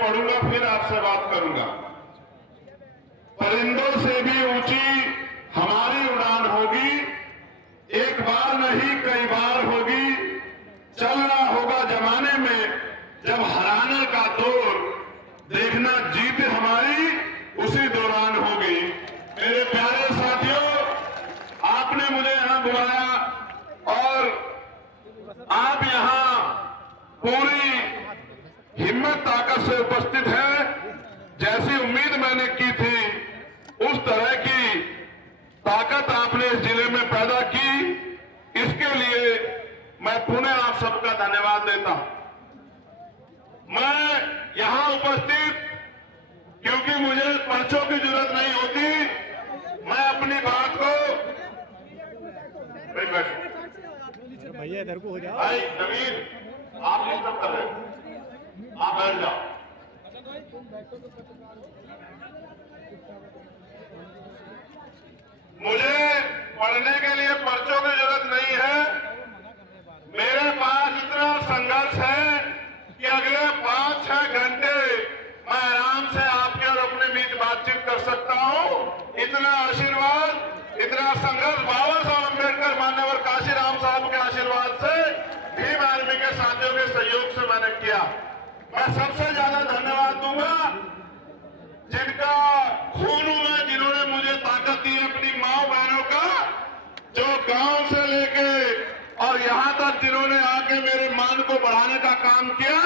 पढ़ूंगा, फिर आपसे बात करूंगा। परिंदों से भी ऊंची हमारी उड़ान होगी, एक बार नहीं कई बार होगी। चलना होगा जमाने में जब हराने का दौर, देखना जीत हमारी उसी दौरान होगी। मेरे प्यारे साथियों, आपने मुझे यहां बुलाया और आप यहां पूरी हिम्मत ताकत से उपस्थित हैं। जैसी उम्मीद मैंने की थी उस तरह की ताकत आपने इस जिले में पैदा की, इसके लिए मैं पुनः आप सबका धन्यवाद देता हूं। मैं यहां उपस्थित क्योंकि मुझे पर्चों की जरूरत नहीं होती, मैं अपनी बात को भैया इधर को हो जाओ। भाई नवीन, आप डिस्टर्ब कर रहे हो, आप बैठ जाओ। मुझे पढ़ने के लिए पर्चों की जरूरत नहीं है। मेरे पास इतना संघर्ष है कि अगले 5-6 घंटे मैं आराम से आपके और अपने बीच बातचीत कर सकता हूं। इतना आशीर्वाद, इतना संघर्ष बाबा साहब अम्बेडकर, मान्यवर काशीराम साहब के आशीर्वाद से, भीम आर्मी के साथियों के सहयोग से मैंने किया। मैं सबसे ज्यादा धन्यवाद दूंगा जिनका खून में, जिन्होंने मुझे ताकत दी, अपनी माओ बहनों का, जो गांव से लेके और यहां तक जिन्होंने आके मेरे मान को बढ़ाने का काम किया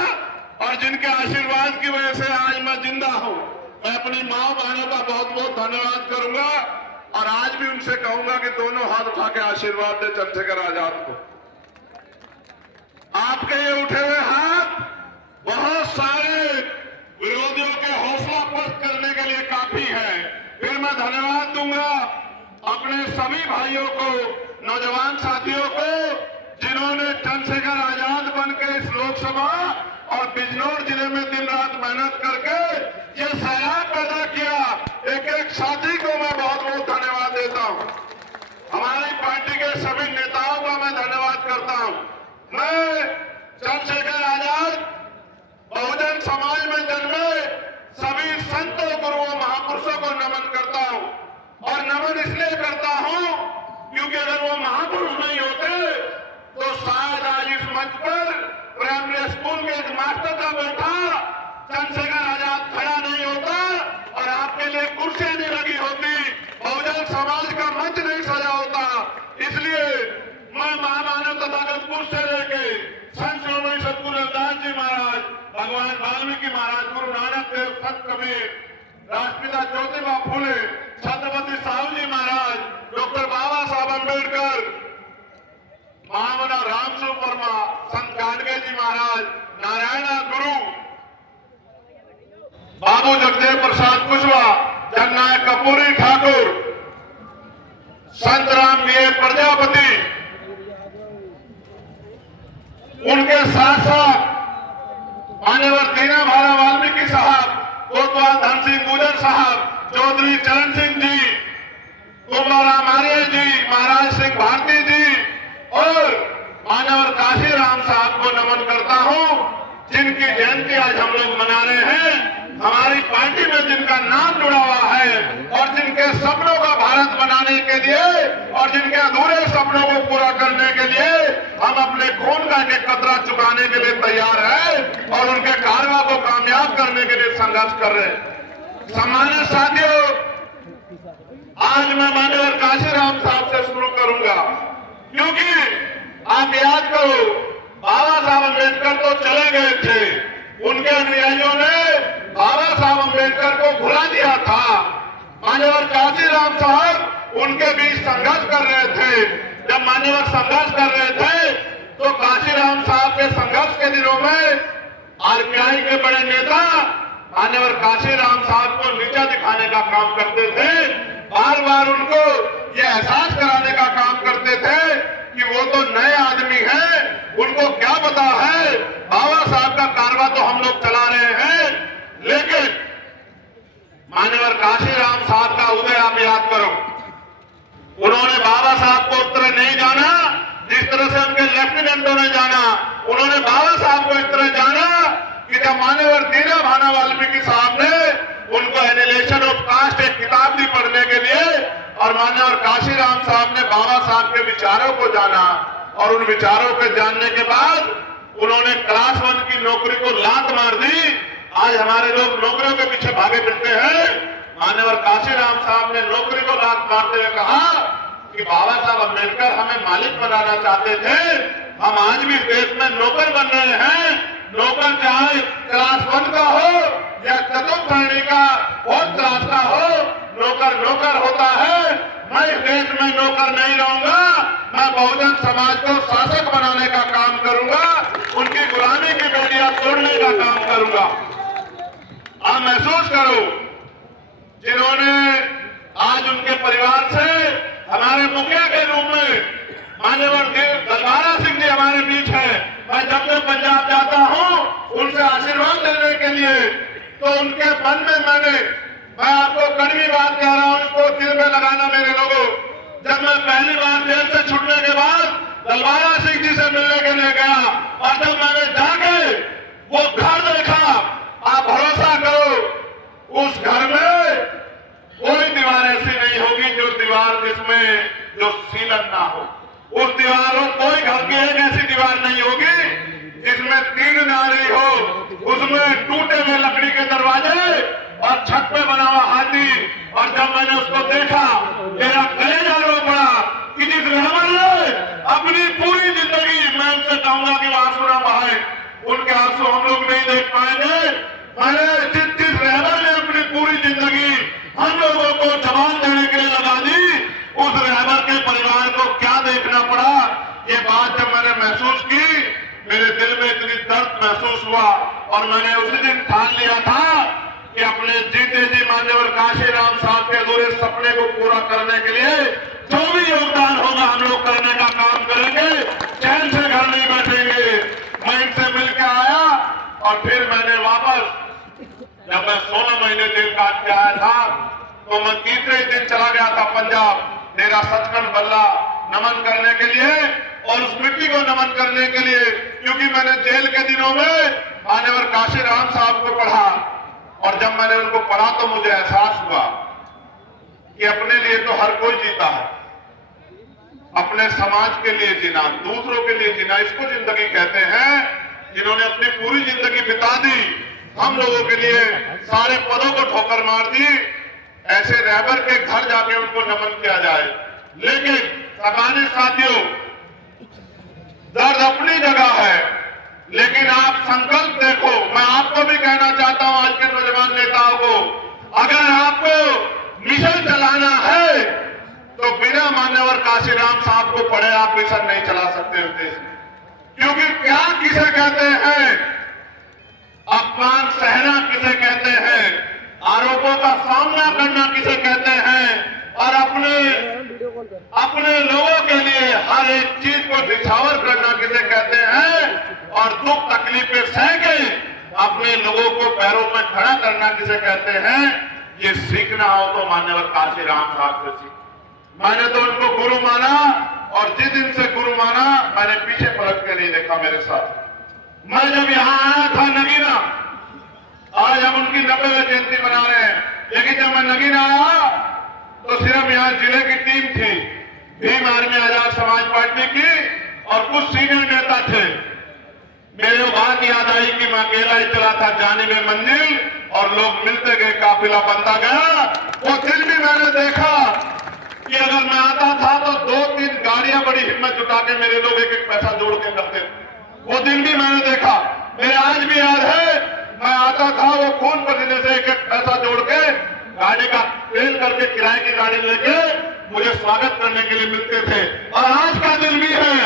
और जिनके आशीर्वाद की वजह से आज मैं जिंदा हूं। मैं अपनी माओ बहनों का बहुत बहुत धन्यवाद करूंगा और आज भी उनसे कहूंगा कि दोनों हाथ उठा के आशीर्वाद दे चंद्रशेखर आजाद को। आपके ये उठे हुए हाथ बहुत सारे विरोधियों के हौसला पस्त करने के लिए काफी है। फिर मैं धन्यवाद दूंगा अपने सभी भाइयों को, नौजवान साथियों को, जिन्होंने चंद्रशेखर आजाद बनकर इस लोकसभा और बिजनौर जिले में दिन रात मेहनत करके ये सैलाब पैदा किया। एक एक साथी को मैं बहुत बहुत धन्यवाद देता हूं। हमारी पार्टी के सभी नेताओं का मैं धन्यवाद करता हूं। मैं चंद्रशेखर आजाद बहुजन समाज में जन्मे सभी संतों, गुरुओं, महापुरुषों को नमन करता हूं और नमन इसलिए करता हूं क्योंकि अगर वो महापुरुष नहीं होते तो शायद आज इस मंच पर प्राइमरी स्कूल के एक मास्टर का बैठा चंद्रशेखर आजाद खड़ा नहीं होता और आपके लिए कुर्सियां नहीं लगी होती, बहुजन समाज का मंच नहीं सजा होता। इसलिए मैं महामानव तथागतपुर से लेके संत श्रोमणी सतगुरु रविदास जी महाराज, भगवान वाल्मीकि महाराज, गुरु नानक देव, संत कबीर, राष्ट्रपिता ज्योतिबा फूले, छत्रपति साहू जी महाराज, डॉक्टर बाबा साहब अम्बेडकर, महामना रामस्वरूप वर्मा, संत गाडगे जी महाराज, नारायणा गुरु, बाबू जगदेव प्रसाद कुशवाहा, जननायक कपूरी ठाकुर, संत राम बी प्रजापति, उनके साथ साथ मान्यवर दीना भाला वाल्मीकि साहब, कोतवाल धन सिंह गुजर साहब, चौधरी चरण सिंह जी, कुंभाराम आर्य जी, महाराज सिंह भारती जी और मान्यवर काशीराम साहब को नमन करता हूं, जिनकी जयंती आज हम लोग मना रहे हैं। हमारी पार्टी में जिनका नाम जुड़ा हुआ है और जिनके सपनों का भारत बनाने के लिए और जिनके अधूरे सपनों को पूरा करने के लिए हम अपने खून का एक कतरा चुकाने के लिए तैयार हैं और उनके कारवा को कामयाब करने के लिए संघर्ष कर रहे हैं। सम्मानित साथियों, आज मैं मान्यवर काशीराम साहब से शुरू करूंगा क्योंकि आप याद करो, बाबा साहब अम्बेडकर तो चले गए थे, उनके अनुयायियों ने बाबा साहब अम्बेडकर को भुला दिया था। मान्यवर काशीराम साहब उनके बीच संघर्ष कर रहे थे। जब मान्यवर संघर्ष कर रहे थे तो काशीराम साहब के संघर्ष के दिनों में आरपीआई के बड़े नेता मान्यवर काशीराम साहब को नीचा दिखाने का काम करते थे। बार बार उनको ये एहसास कराने का काम करते थे कि वो तो नए आदमी हैं, उनको क्या पता है, बाबा साहब का कारवा तो हम लोग चला रहे हैं। लेकिन मान्यवर काशीराम साहब का उदय आप याद करो, उन्होंने बाबा साहब को उस तरह नहीं जाना जिस तरह से उनके लेफ्टिनेंटों ने जाना। उन्होंने बाबा साहब को इस तरह जाना कि जब मान्यवर दीना भाना वाल्मीकि साहब ने उनको एनिलेशन ऑफ कास्ट एक किताब दी पढ़ने के लिए, और मान्यवर काशीराम साहब ने बाबा साहब के विचारों को जाना, और उन विचारों के जानने के बाद उन्होंने क्लास 1 की नौकरी को लात मार दी। आज हमारे लोग नौकरियों के पीछे भागे फिरते हैं। मान्यवर काशीराम साहब ने नौकरी को लात मारते हुए कहा कि बाबा साहब अम्बेडकर हमें मालिक बनाना चाहते थे, हम आज भी देश में नौकर बन रहे हैं। नौकर चाहे क्लास 1 का हो या चतुर्थ श्रेणी का बहुत क्लास का हो, नौकर नौकर होता है। मैं इस देश में नौकर नहीं रहूंगा, मैं बहुजन समाज को शासक बनाने का काम करूंगा, उनकी गुलामी की बेड़ियां तोड़ने का काम करूंगा। आप महसूस करो, जिन्होंने आज उनके परिवार से हमारे मुखिया के रूप में मान्यवर दलबारा सिंह जी हमारे बीच है। मैं जब मैं पंजाब जाता हूं उनसे आशीर्वाद लेने के लिए, तो उनके मन में मैं आपको कड़वी बात कह रहा हूं, इसको दिल में लगाना मेरे लोगों। जब मैं पहली बार जेल से छूटने के बाद दलबारा सिंह जी से मिलने के लिए गया, और जब मैंने जाके वो घर देखा, आप भरोसा करो उस घर में कोई दीवार ऐसी नहीं होगी जो दीवार जिसमें जो सीलन ना हो। उस दीवारों कोई घर की एक ऐसी दीवार नहीं होगी जिसमें तीन नारी हो, उसमें टूटे हुए लकड़ी के दरवाजे और छत पे बना हुआ हाथी। और जब मैंने उसको देखा मेरा कलेजा रो पड़ा कि जिस रहमान ने अपनी पूरी जिंदगी, मैं उनसे कहूंगा कि वो आंसू ना बहाए, उनके आंसू हम लोग नहीं देख पाएंगे। मैंने जिस रहमान ने अपनी पूरी जिंदगी हम लोगों को जवान देने के लिए लगा दी, उस रहबर के परिवार को क्या देखना पड़ा। ये बात जब मैंने महसूस की, मेरे दिल में इतनी दर्द महसूस हुआ, और मैंने उसी दिन ठान लिया था कि अपने जीते जी मान्यवर काशीराम साहब के अधूरे सपने को पूरा करने के लिए जो भी योगदान होगा हम लोग करने का काम करेंगे, चैन से घर नहीं बैठेंगे। मैं इनसे मिलकर आया, और फिर मैंने वापस, जब मैं 16 महीने जेल काट के आया था, तो मैं तीसरे दिन चला गया था पंजाब, मेरा सचखंड बल्ला नमन करने के लिए, और उस मिट्टी को नमन करने के लिए, क्योंकि मैंने जेल के दिनों में मान्यवर काशीराम साहब को पढ़ा, और जब मैंने उनको पढ़ा तो मुझे एहसास हुआ कि अपने लिए तो हर कोई जीता है, अपने समाज के लिए जीना, दूसरों के लिए जीना, इसको जिंदगी कहते हैं। जिन्होंने अपनी पूरी जिंदगी बिता दी हम लोगों के लिए, सारे पदों को ठोकर मार दी, ऐसे रहबर के घर जाके उनको नमन किया जाए। लेकिन सगाने साथियों, दर्द अपनी जगह है, लेकिन आप संकल्प देखो। मैं आपको भी कहना चाहता हूं, आज के नौजवान नेताओं को, अगर आपको मिशन चलाना है तो बिना मान्यवर काशीराम साहब को पढ़े आप मिशन नहीं चला सकते उस देश में। क्योंकि क्या किसे कहते हैं, अपमान सहना किसे कहते हैं, आरोपों का सामना करना किसे कहते हैं, और अपने लोगों के लिए हर एक चीज को निछावर करना किसे कहते हैं, और दुख तकलीफें सह के अपने लोगों को पैरों में खड़ा करना किसे कहते हैं। ये सीखना हो तो मान्यवर काशीराम साहब से सीख। मैंने तो उनको गुरु माना, और जिस दिन से गुरु माना मैंने पीछे पलट के नहीं देखा मेरे साथ। मैं जब यहाँ आया था नगीना, आज हम उनकी 90वीं जयंती मना रहे हैं, लेकिन जब मैं नगीना आया तो सिर्फ यहाँ जिले की टीम थी, भीम आर्मी आजाद समाज पार्टी की, और कुछ सीनियर नेता थे। मेरे बात याद आई कि मैं अकेला ही चला था जाने में मंजिल, और लोग मिलते गए, काफिला बनता गया। वो दिन भी मैंने देखा कि अगर मैं आता था तो 2-3 गाड़ियां बड़ी हिम्मत जुटा के मेरे लोग एक एक पैसा जोड़ के करते। वो दिन भी मैंने देखा, मेरे आज भी याद है। मैं आता था, वो खून पसीने से एक एक पैसा जोड़ के गाड़ी का तेल करके किराए की गाड़ी लेके मुझे स्वागत करने के लिए मिलते थे। और आज का दिन भी है,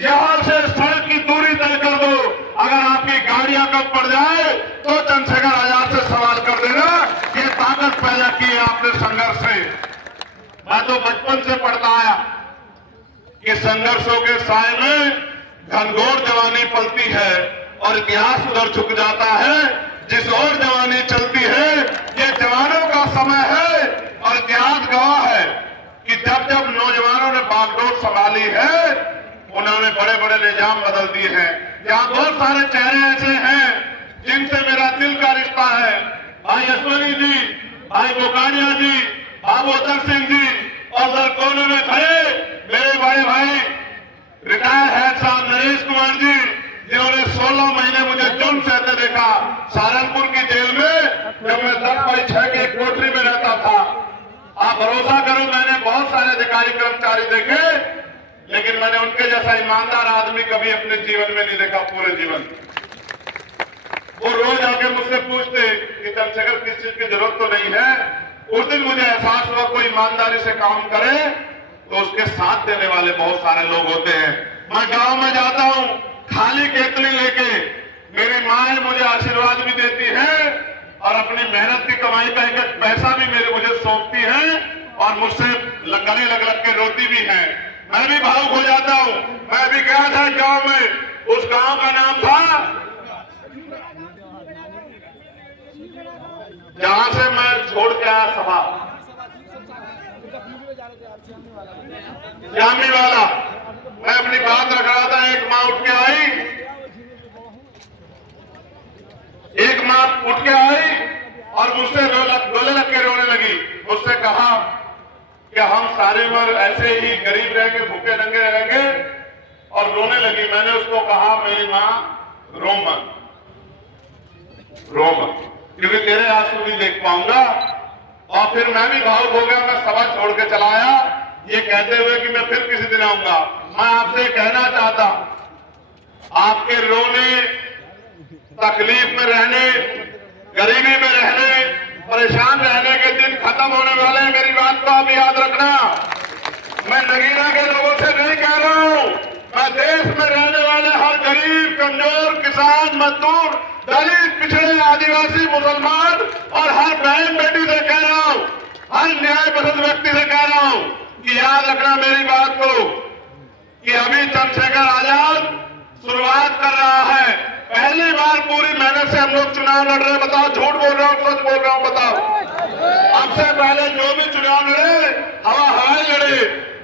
यहां से सड़क की दूरी तय कर दो, अगर आपकी गाड़ियां कम पड़ जाए तो चंद्रशेखर आजाद से सवाल कर देना। ये ताकत पैदा की है आपने संघर्ष से। मैं तो बचपन से पढ़ता आया कि संघर्षों के साए में घनघोर जवानी पलती है, और इतिहास उधर झुक जाता है जिस ओर जवानी चलती है। ये जवानों का समय है, और इतिहास गवाह है कि जब जब नौजवानों ने बागडोर संभाली है, उन्होंने बड़े बड़े निजाम बदल दिए हैं। यहाँ बहुत सारे चेहरे ऐसे हैं जिनसे मेरा दिल का रिश्ता है, भाई अश्वनी जी, भाई बोकाड़िया जी, बाबू अतर सिंह जी, और उधर कोने में खड़े मेरे बड़े भाई रिटायर हेड साहब नरेश कुमार जी, जिन्होंने 16 महीने मुझे जुल्म सहते देखा सहारनपुर की जेल में, जब मैं 10x6 के एक कोठरी में रहता था। आप भरोसा करो, मैंने बहुत सारे अधिकारी कर्मचारी देखे, लेकिन मैंने उनके जैसा ईमानदार आदमी कभी अपने जीवन में नहीं देखा, पूरे जीवन। वो रोज आके मुझसे पूछते कि चंद्रशेखर किस चीज की जरूरत तो नहीं है। उस दिन मुझे एहसास हुआ कोई ईमानदारी से काम करे तो उसके साथ देने वाले बहुत सारे लोग होते हैं। मैं गांव में जाता हूं खाली केतली लेके, मेरी माए मुझे आशीर्वाद भी देती है और अपनी मेहनत की कमाई का एक पैसा भी मुझे सौंपती है और मुझसे गले लग लग के रोती भी है। मैं भी भावुक हो जाता हूं। मैं भी गया था गांव में, उस गांव का नाम था जहां से मैं छोड़ के आया सभा, जामी वाला। मैं अपनी बात रख रहा था, एक माँ उठ के आई, और मुझसे गले लग के रोने लगी। मुझसे कहा कि हम सारी उम्र ऐसे ही गरीब रहेंगे, भूखे नंगे रहेंगे, और रोने लगी। मैंने उसको कहा मेरी माँ रो मत, क्योंकि तेरे आंसू नहीं देख पाऊंगा। और फिर मैं भी भावुक हो गया, मैं सभा छोड़ के चला आया, ये कहते हुए कि मैं फिर किसी दिन आऊंगा। मैं आपसे कहना चाहता हूं, आपके रोने, तकलीफ में रहने, गरीबी में रहने, परेशान रहने के दिन खत्म होने वाले हैं। मेरी बात को आप याद रखना। मैं नगीना के लोगों से नहीं कह रहा हूं, मैं देश में रहने वाले हर गरीब, कमजोर, किसान, मजदूर, दलित, पिछड़े, आदिवासी, मुसलमान और हर बहन बेटी से कह रहा हूं, हर न्याय पसंद व्यक्ति से कह रहा हूं कि याद रखना मेरी बात को, कि अभी चंद्रशेखर आजाद शुरुआत कर रहा है। पहली बार पूरी मेहनत से हम लोग चुनाव लड़ रहे हैं। बताओ झूठ बोल रहा हूं, सच बोल रहा हूं? बताओ। हमसे पहले जो भी चुनाव लड़े, हवाई लड़े।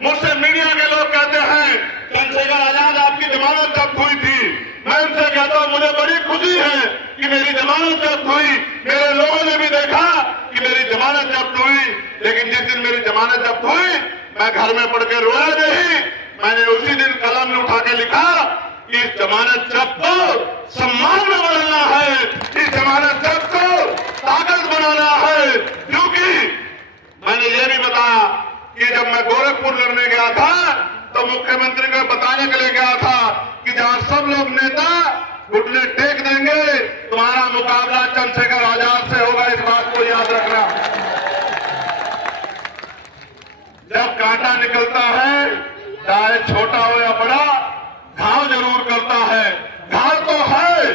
मुझसे मीडिया के लोग कहते हैं चंद्रशेखर आजाद आपकी जमानत जब्त हुई थी। मैं उनसे कहता हूं मुझे बड़ी खुशी है कि मेरी जमानत जब्त हुई। मेरे लोगों ने भी देखा कि मेरी जमानत जब्त हुई, लेकिन जिस दिन मेरी जमानत जब्त हुई मैं घर में पढ़ के रोया नहीं। मैंने उसी दिन कलम में उठा के लिखा कि इस जमानत जब्त को सम्मान में बदलना है, इस जमानत जब्त को ताकत बनाना है। क्योंकि मैंने ये भी बताया कि जब मैं गोरखपुर लड़ने गया था तो मुख्यमंत्री को बताने के लिए गया था कि जहां सब लोग नेता घुटने टेक देंगे, तुम्हारा मुकाबला चंद्रशेखर आजाद से होगा। इस बात को याद रखना। जब कांटा निकलता है, चाहे छोटा हो या बड़ा, घाव जरूर करता है। घाव तो है,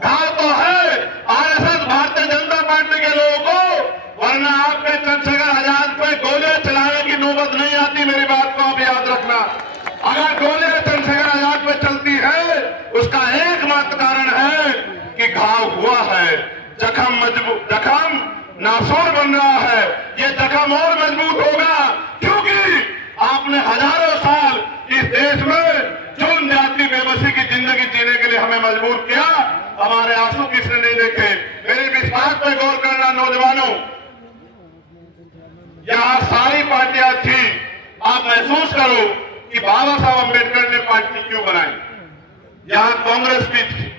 घाव तो है आरएसएस, भारतीय जनता पार्टी के लोगों को, वरना आपके चंद्रशेखर आजाद पे गोलियां चलाने की नौबत नहीं आती। मेरी बात को आप याद रखना। अगर गोलियां चंद्रशेखर आजाद पे चलती है, उसका एकमात्र कारण है कि घाव हुआ है, जख्म नासूर बन रहा है। ये जख्म और मजबूत होगा, क्योंकि आपने हजारों साल इस देश में जुल्म, जाति, बेबसी की जिंदगी जीने के लिए हमें मजबूर किया। हमारे आंसू किसने नहीं देखे? मेरी इस बात पे गौर करना नौजवानों, यहां सारी पार्टियां थी। आप महसूस करो कि बाबा साहब अम्बेडकर ने पार्टी क्यों बनाई। यहां कांग्रेस भी थी,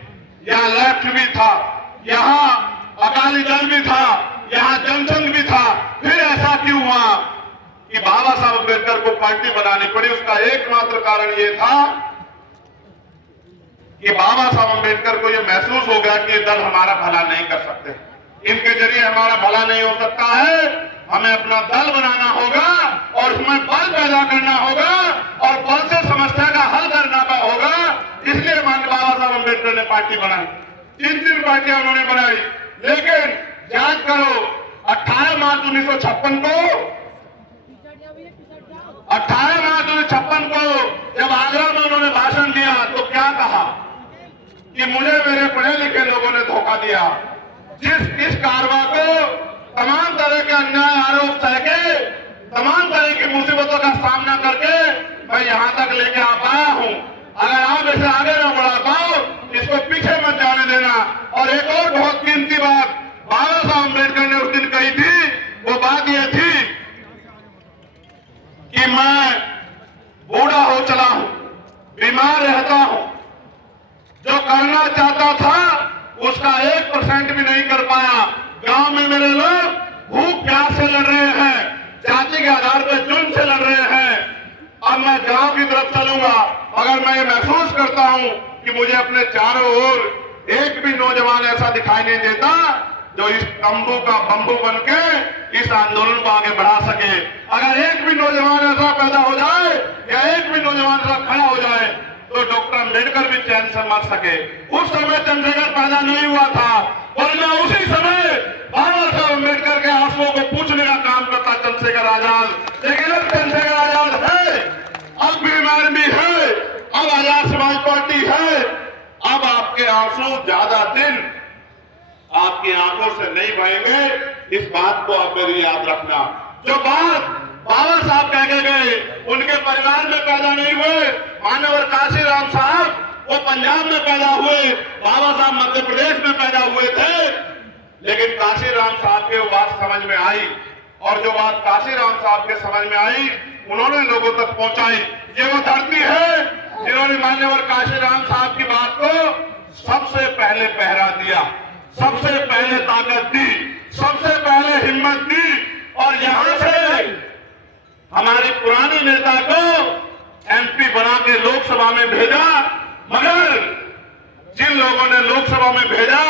यहां लेफ्ट भी था, यहां अकाली दल भी था, यहां जनसंघ भी था। फिर ऐसा क्यों हुआ कि बाबा साहब अम्बेडकर को पार्टी बनानी पड़ी? उसका एकमात्र कारण यह था कि बाबा साहब अम्बेडकर को यह महसूस हो गया कि ये दल हमारा भला नहीं कर सकते, इनके जरिए हमारा भला नहीं हो सकता है। हमें अपना दल बनाना होगा और उसमें बल पैदा करना होगा और बल से समस्या का हल करना होगा। इसलिए माननीय बाबा साहब अम्बेडकर ने पार्टी बनाई। 3 पार्टियां उन्होंने बनाई, लेकिन जांच करो 18 मार्च 1956 को, 18 मार्च 1956 को जब आगरा में उन्होंने भाषण दिया तो क्या कहा कि मुझे मेरे पढ़े लिखे लोगों ने धोखा दिया। इस कारवा को तमाम तरह के अन्याय आरोप सहके, तमाम तरह की मुसीबतों का सामना करके मैं यहां तक लेके आ पाया हूं। अगर आप इसे आगे न बढ़ा पाओ, इसको पीछे मत जाने देना। और एक और बहुत कीमती बात बाबा साहब अम्बेडकर ने उस दिन कही थी, वो बात ये थी कि मैं बूढ़ा हो चला हूं, बीमार रहता हूं, जो करना चाहता था उसका 1% भी नहीं कर पाया। गांव में मेरे लोग भूख प्यास से लड़ रहे हैं, जाति के आधार पर जुल्म से लड़ रहे हैं। अब मैं गांव की तरफ चलूंगा, मगर मैं ये महसूस करता हूं कि मुझे अपने चारों ओर एक भी नौजवान ऐसा दिखाई नहीं देता जो इस तंबू का बंबू बनके इस आंदोलन को आगे बढ़ा सके। अगर एक भी नौजवान ऐसा पैदा हो जाए या एक भी नौजवान ऐसा खड़ा हो जाए तो डॉक्टर अम्बेडकर भी चैन से मर सके। उस समय चंद्रशेखर पैदा नहीं हुआ था, वरना उसी समय बाबा साहब अम्बेडकर के आंसुओं को पूछने का काम करता चंद्रशेखर आजाद। लेकिन अब चंद्रशेखर आजाद है, अब बीमार भी है, अब आजाद समाज पार्टी है। अब आपके आंसू ज्यादा दिन आपकी आंखों से नहीं बहेंगे, इस बात को आप मेरी याद रखना। जो बात बाबा साहब कह के गए, उनके परिवार में पैदा नहीं हुए। मान्यवर काशीराम साहब वो पंजाब में पैदा हुए, बाबा साहब मध्य प्रदेश में पैदा हुए थे। लेकिन काशीराम साहब के वो बात समझ में आई, और जो बात काशीराम साहब के समझ में आई उन्होंने लोगों तक पहुंचाई। ये वो धरती है जिन्होंने मान्यवर काशीराम साहब की बात को सबसे पहले पहरा दिया, सबसे पहले ताकत दी, सबसे पहले हिम्मत दी। और यहां से हमारे पुराने नेता को एमपी बना के लोकसभा में भेजा, मगर जिन लोगों ने लोकसभा में भेजा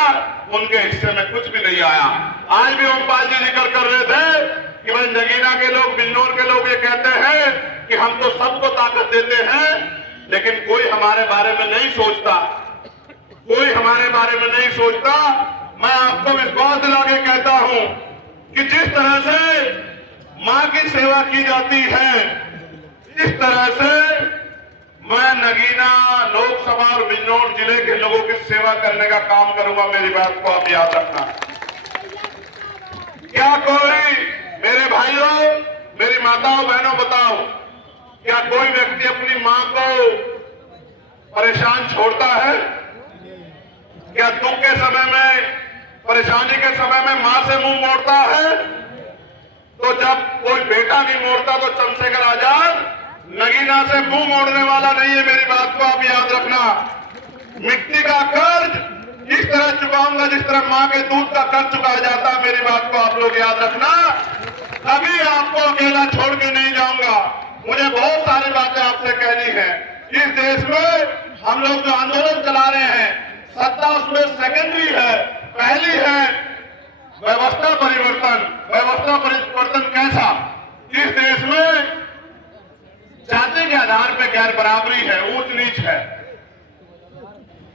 उनके हिस्से में कुछ भी नहीं आया। आज भी ओमपाल जी जिक्र कर रहे थे कि भाई नगीना के लोग, बिजनौर के लोग ये कहते हैं कि हम तो सबको ताकत देते हैं, लेकिन कोई हमारे बारे में नहीं सोचता, कोई हमारे बारे में नहीं सोचता। मैं आपको विश्वास दिला के कहता हूं कि जिस तरह से मां की सेवा की जाती है, इस तरह से मैं नगीना, लोकसभा और बिजनौर जिले के लोगों की सेवा करने का काम करूंगा। मेरी बात को आप याद रखना। क्या कोई, मेरे भाइयों, मेरी माताओं बहनों, बताओ, क्या कोई व्यक्ति अपनी मां को परेशान छोड़ता है? क्या दुख के समय में, परेशानी के समय में मां से मुंह मोड़ता है? तो जब कोई बेटा नहीं मोड़ता तो चंद्रशेखर आजाद नगीना से मुंह मोड़ने वाला नहीं है। मेरी बात को आप याद रखना। मिट्टी का कर्ज इस तरह चुकाऊंगा जिस तरह मां के दूध का कर्ज चुकाया जाता है। मेरी बात को आप लोग याद रखना। कभी आपको अकेला छोड़ के नहीं जाऊंगा। मुझे बहुत सारी बातें आपसे कहनी है। इस देश में हम लोग जो आंदोलन चला रहे हैं, सत्ता उसमें सेकेंडरी है, पहली है व्यवस्था परिवर्तन। व्यवस्था परिवर्तन कैसा? इस देश में जाति के आधार पर गैर बराबरी है, ऊंच नीच है,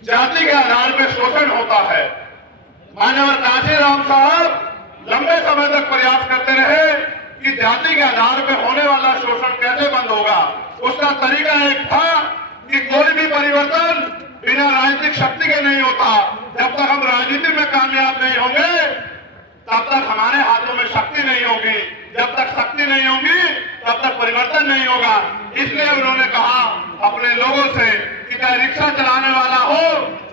जाति के आधार पर शोषण होता है। मान्यवर काशीराम साहब लंबे समय तक प्रयास करते रहे कि जाति के आधार पर होने वाला शोषण कैसे बंद होगा। उसका तरीका एक था कि कोई भी परिवर्तन बिना राजनीतिक शक्ति के नहीं होता। जब तक हम राजनीति में कामयाब नहीं होंगे तब तक हमारे हाथों में शक्ति नहीं होगी। जब तक शक्ति नहीं होगी तब तक परिवर्तन नहीं होगा। इसलिए उन्होंने कहा अपने लोगों से कि चाहे रिक्शा चलाने वाला हो,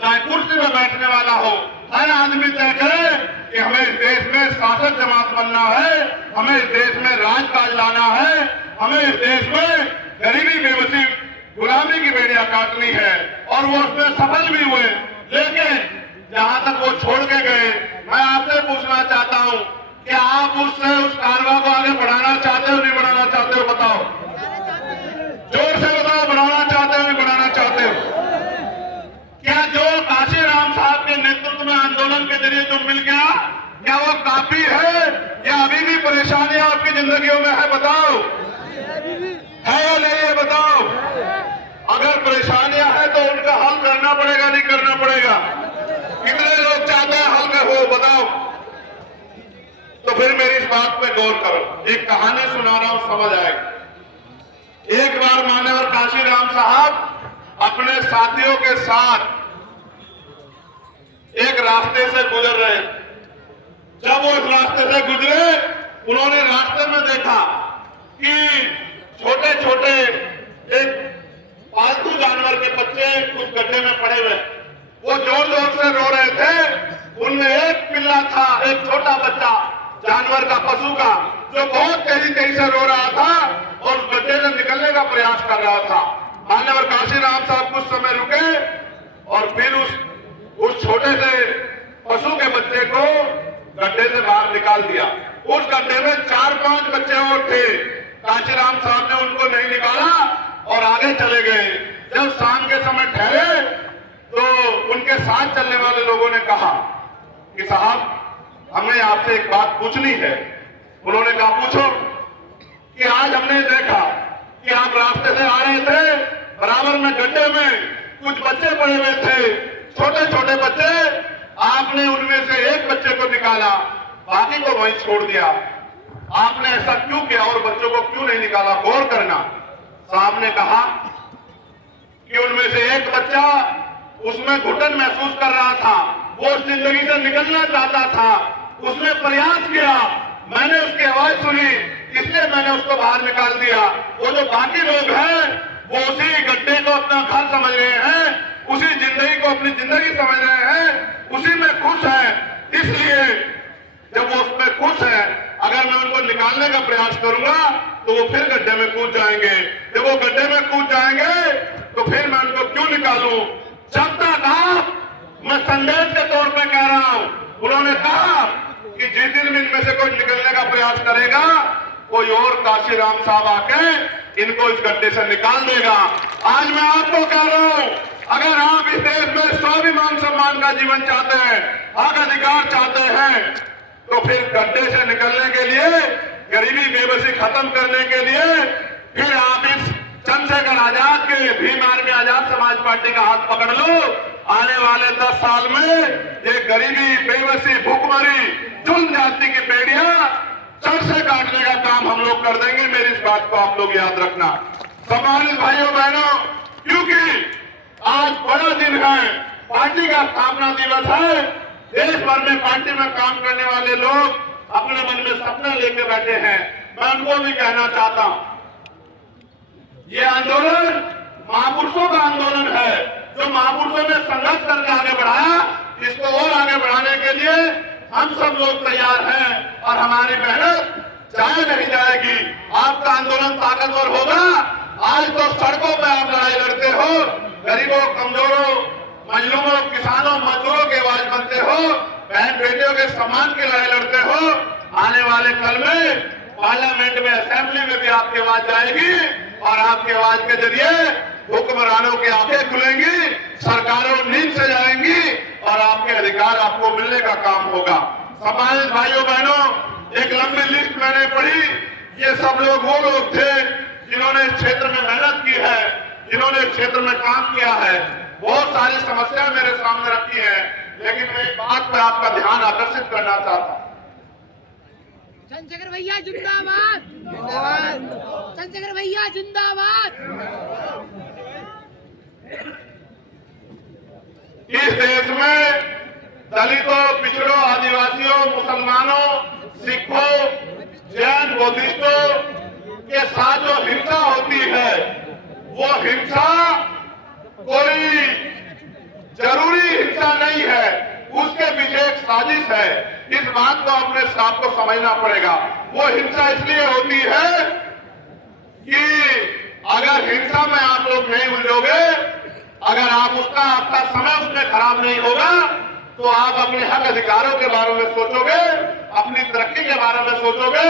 चाहे कुर्सी में बैठने वाला हो, हर आदमी तय करे कि हमें इस देश में शासक जमात बनना है, हमें इस देश में राजकाज लाना है, हमें इस देश में गरीबी, बेबसी, गुलामी की बेड़ियां काटनी है। और वो उसमें सफल भी हुए। लेकिन जहां तक वो छोड़ के गए, मैं आपसे पूछना चाहता हूं कि आप उससे उस कारवां को आगे बढ़ाना चाहते हो, नहीं बढ़ाना चाहते हो? बताओ, जोर से बताओ, बढ़ाना चाहते हो, नहीं बढ़ाना चाहते हो? क्या जो काशीराम साहब के नेतृत्व में आंदोलन के जरिए जो मिल गया, क्या वो काफी है या अभी भी परेशानियां आपकी जिंदगियों में है? बताओ, है या नहीं है? बताओ। अगर परेशानियां हैं तो उनका हल करना पड़ेगा, नहीं करना पड़ेगा? कितने लोग चाहते हैं हल कर हो? बताओ। तो फिर मेरी इस बात पे गौर करो। एक कहानी सुना रहा हूं, समझ आएगी। एक बार मान्यवर काशीराम साहब अपने साथियों के साथ एक रास्ते से गुजर रहे। जब वो इस रास्ते से गुजरे, उन्होंने रास्ते में देखा कि छोटे छोटे एक पालतू जानवर के बच्चे कुछ गड्ढे में पड़े हुए, वो जोर जोर से रो रहे थे। उनमें एक पिल्ला था, एक छोटा बच्चा जानवर का, पशु का, जो बहुत तेजी से रो रहा था और गड्ढे से निकलने का प्रयास कर रहा था। मान्यवर काशीराम साहब कुछ समय रुके और फिर उस छोटे से पशु के बच्चे को गड्ढे से बाहर निकाल दिया। उस गड्ढे में 4-5 बच्चे और थे। काशीराम साहब ने उनको नहीं निकाला और आगे चले गए। जब शाम के समय ठहरे तो उनके साथ चलने वाले लोगों ने कहा कि साहब, हमें आपसे एक बात पूछनी है। उन्होंने कहा, पूछो। कि आज हमने देखा कि आप रास्ते से आ रहे थे, बराबर में गड्ढे में कुछ बच्चे पड़े हुए थे, छोटे छोटे बच्चे। आपने उनमें से एक बच्चे को निकाला, बाकी को वहीं छोड़ दिया। आपने ऐसा क्यों किया और बच्चों को क्यों नहीं निकाला? गौर करना। साहब ने कहा कि उनमें से एक बच्चा उसमें घुटन महसूस कर रहा था, वो उस जिंदगी से निकलना चाहता था, उसने प्रयास किया, मैंने उसकी आवाज सुनी, इसलिए मैंने उसको बाहर निकाल दिया। वो जो बाकी लोग हैं वो उसी गड्ढे को अपना घर समझ रहे हैं, उसी जिंदगी को अपनी जिंदगी समझ रहे हैं, उसी में खुश है। इसलिए जब वो उसमें खुश है, अगर मैं उनको निकालने का प्रयास करूंगा तो वो फिर गड्ढे में कूद जाएंगे। जब वो गड्ढे में कूद जाएंगे तो फिर मैं उनको क्यों निकालूं? जब तक आप, मैं संदेश के तौर पे कह रहा हूं, उन्होंने कहा कि जिस दिन इनमें से कोई निकलने का प्रयास करेगा, कोई और काशीराम साहब आके इनको इस गड्ढे से निकाल देगा। आज मैं आपको कह रहा हूं, अगर आप इस देश में स्वाभिमान सम्मान का जीवन चाहते हैं, हक अधिकार चाहते हैं, तो फिर गड्ढे से निकलने के लिए, गरीबी बेबसी खत्म करने के लिए, फिर आप इस चंद्रशेखर आजाद के, भीम आर्मी आजाद समाज पार्टी का हाथ पकड़ लो। आने वाले 10 साल में ये गरीबी, बेबसी, भूखमरी, जुल्म जाति की बेड़ियां जड़ से काटने का काम हम लोग कर देंगे। मेरी इस बात को आप लोग याद रखना। सम्मानित भाइयों बहनों, क्योंकि आज बड़ा दिन है, पार्टी का स्थापना दिवस है। देश भर में पार्टी में काम करने वाले लोग अपने मन में सपने लेके बैठे हैं। मैं उनको भी कहना चाहता हूं, ये आंदोलन महापुरुषों का आंदोलन है, जो महापुरुषों ने संघर्ष करके आगे बढ़ाया। इसको और आगे बढ़ाने के लिए हम सब लोग तैयार हैं और हमारी मेहनत जाए नहीं जाएगी। आपका आंदोलन ताकतवर होगा। आज तो सड़कों पर आप लड़ाई लड़ते हो, गरीबों, कमजोरों, मजलूमों, किसानों, मजदूरों की आवाज बनते हो, बहन बेटियों के सम्मान की लड़ाई लड़ते हो। आने वाले कल में पार्लियामेंट में, असेंबली में भी आपकी आवाज जाएगी और आपकी आवाज के जरिए हुक्मरानों की आंखें खुलेंगी, सरकारों नींद से जाएंगी और आपके अधिकार आपको मिलने का काम होगा। सम्मानित भाइयों बहनों, एक लंबी लिस्ट मैंने पढ़ी। ये सब लोग वो लोग थे जिन्होंने इस क्षेत्र में मेहनत की है, जिन्होंने इस क्षेत्र में काम किया है। बहुत सारी समस्याएं मेरे सामने रखी है, लेकिन मैं एक बात पर आपका ध्यान आकर्षित करना चाहता हूं। चंद्रशेखर भैया जिंदाबाद, जिंदाबाद। चंद्रशेखर भैया जिंदाबाद। इस देश में दलितों, पिछड़ों, आदिवासियों, मुसलमानों, सिखों, जैन, बौद्धिस्टों के साथ जो हिंसा होती है, वो हिंसा कोई जरूरी हिंसा नहीं है, उसके पीछे एक साजिश है। इस बात को अपने साथ को समझना पड़ेगा। वो हिंसा इसलिए होती है कि अगर हिंसा में आप लोग नहीं उलझोगे, अगर आपका समय उसमें खराब नहीं होगा, तो आप अपने हक अधिकारों के बारे में सोचोगे, अपनी तरक्की के बारे में सोचोगे,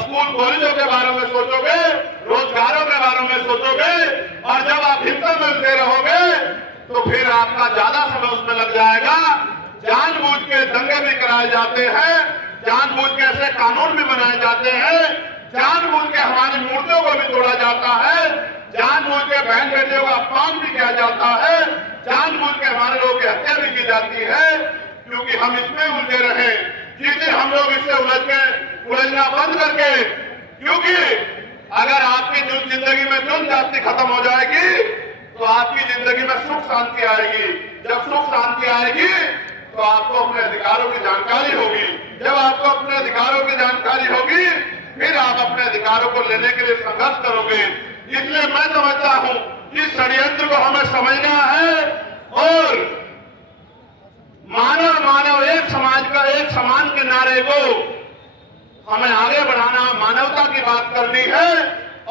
स्कूल कॉलेजों के बारे में सोचोगे, रोजगारों के बारे में सोचोगे। और जब आप हिंसा में उलझे रहोगे तो फिर आपका ज्यादा समय उसमें लग जाएगा। जानबूझ के दंगे भी कराए जाते हैं, जानबूझ के ऐसे कानून भी बनाए जाते हैं, जानबूझ के हमारी मूर्तियों को भी तोड़ा जाता है, जानबूझ के बहन बेटियों का अपमान भी किया जाता है, जानबूझ के हमारे लोगों की हत्या भी की जाती है, क्योंकि हम इसमें उलझे रहे। जिस दिन हम लोग इससे उलझना बंद करके, क्योंकि अगर आपकी जिंदगी में जुल्म जाति खत्म हो जाएगी तो आपकी जिंदगी में सुख शांति आएगी। जब सुख शांति आएगी तो आपको अपने अधिकारों की जानकारी होगी। जब आपको अपने अधिकारों की जानकारी होगी, फिर आप अपने अधिकारों को लेने के लिए संघर्ष करोगे। इसलिए मैं समझता हूं इस षड्यंत्र को हमें समझना है और मानव मानव एक समाज का एक समान के नारे को हमें आगे बढ़ाना, मानवता की बात करनी है।